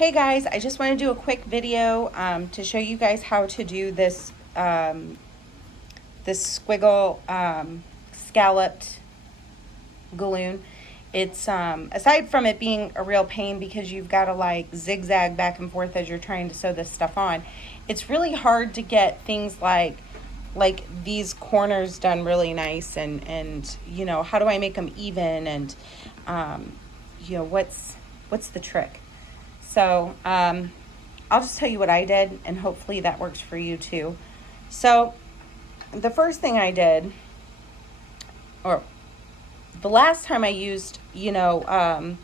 Hey guys, I just want to do a quick video to show you guys how to do this this squiggle scalloped galloon. It's aside from it being a real pain because you've got to like zigzag back and forth as you're trying to sew this stuff on, it's really hard to get things like these corners done really nice, and you know, how do I make them even, and you know, what's the trick? So I'll just tell you what I did, and hopefully that works for you too. So the first thing I did, or the last time I used, you know,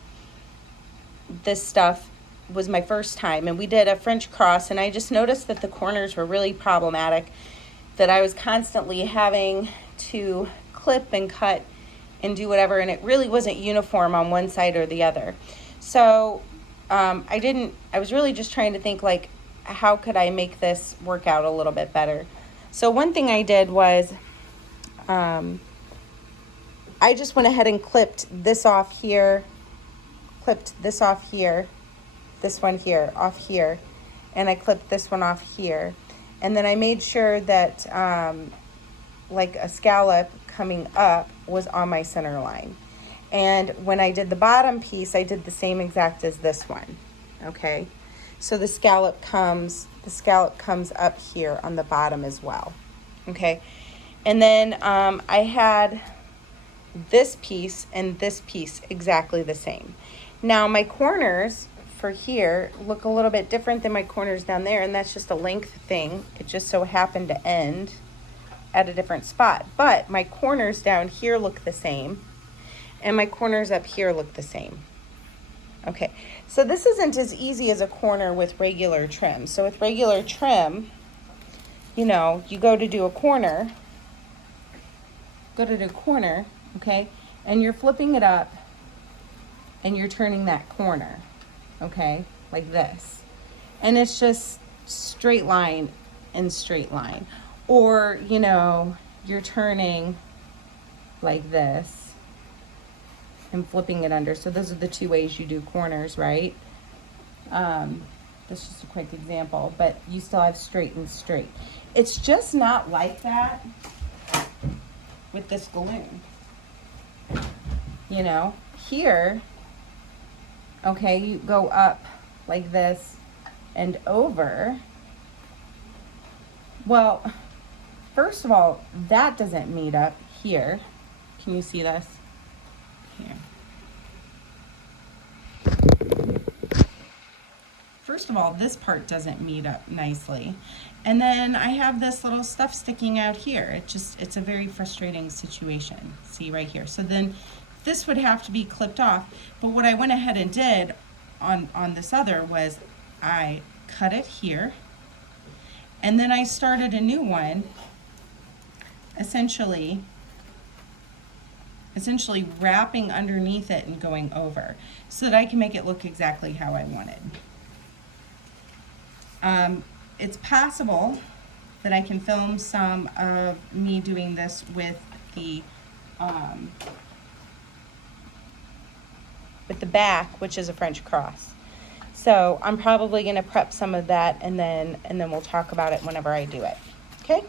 this stuff was my first time, and we did a French cross, and I just noticed that the corners were really problematic, that I was constantly having to clip and cut and do whatever, and it really wasn't uniform on one side or the other. So I was really just trying to think, like, how could I make this work out a little bit better? So one thing I did was I just went ahead and clipped this off here, this one here off here, and I clipped this one off here. And then I made sure that like a scallop coming up was on my center line. And when I did the bottom piece, I did the same exact as this one. Okay, so the scallop comes up here on the bottom as well. Okay, and then I had this piece and this piece exactly the same. Now my corners for here look a little bit different than my corners down there, and that's just a length thing. It just so happened to end at a different spot, but my corners down here look the same, and my corners up here look the same. Okay, so this isn't as easy as a corner with regular trim. So with regular trim, you know, you go to do a corner, okay, and you're flipping it up and you're turning that corner, okay, like this. And it's just straight line and straight line. Or, you know, you're turning like this and flipping it under. So those are the two ways you do corners, right? That's just a quick example, but you still have straight and straight. It's just not like that with this galloon. You know, here, okay, you go up like this and over. Well, first of all, that doesn't meet up here. Can you see this? Here. First of all, this part doesn't meet up nicely. And then I have this little stuff sticking out here. It's a very frustrating situation. See right here. So then this would have to be clipped off. But what I went ahead and did on this other was I cut it here, and then I started a new one, essentially wrapping underneath it and going over, so that I can make it look exactly how I wanted. It's possible that I can film some of me doing this with the back, which is a French cross. So I'm probably going to prep some of that, and then we'll talk about it whenever I do it. Okay?